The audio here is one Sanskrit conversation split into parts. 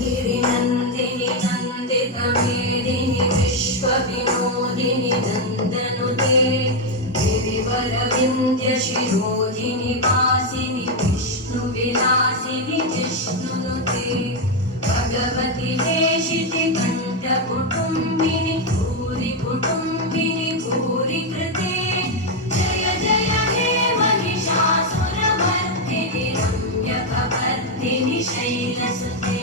गिरिनन्दिनि नन्दितमेदिनि विश्वविनोदिनि नन्दनुते गिरिवरविन्द्यशिरोधिनि वासिनि विष्णुविलासिनि जिष्णुनुते भगवति हेशिति कण्ठकुटुम्बिनि भूरि कुटुम्बिनि भूरि कृते जय जय हे महिषासुरमर्दिनि रम्यकवर्दिनि शैलसुते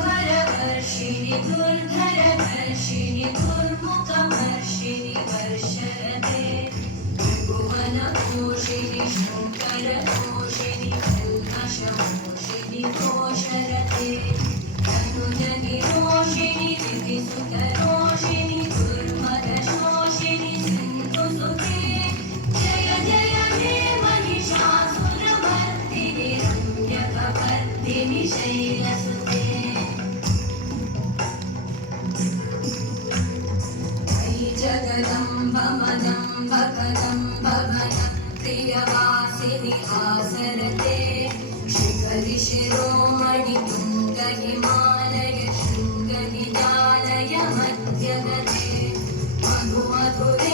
सुरवरवर्षिणि दुर्धरवर्षिणि दुर्मुखवर्षिणि वर्षरते त्रिभुवनपोषिणि शङ्करतोषिणि कल्मषमोषिणि घोषरते तनुजनिरोषिणि दितिसुतरोषिणि दुर्मदशोषिणि सिन्धुसुते जय जय हे महिषासुरमर्दिनि रम्यकवर्दिनि शैलसुते जगदम्ब मदम्ब कदम्ब वन प्रियवासिनि आसरते शिखरि शिरोमणि तुङ्ग हिमालय शृङ्ग निजालय मध्यगते मधु मधुरे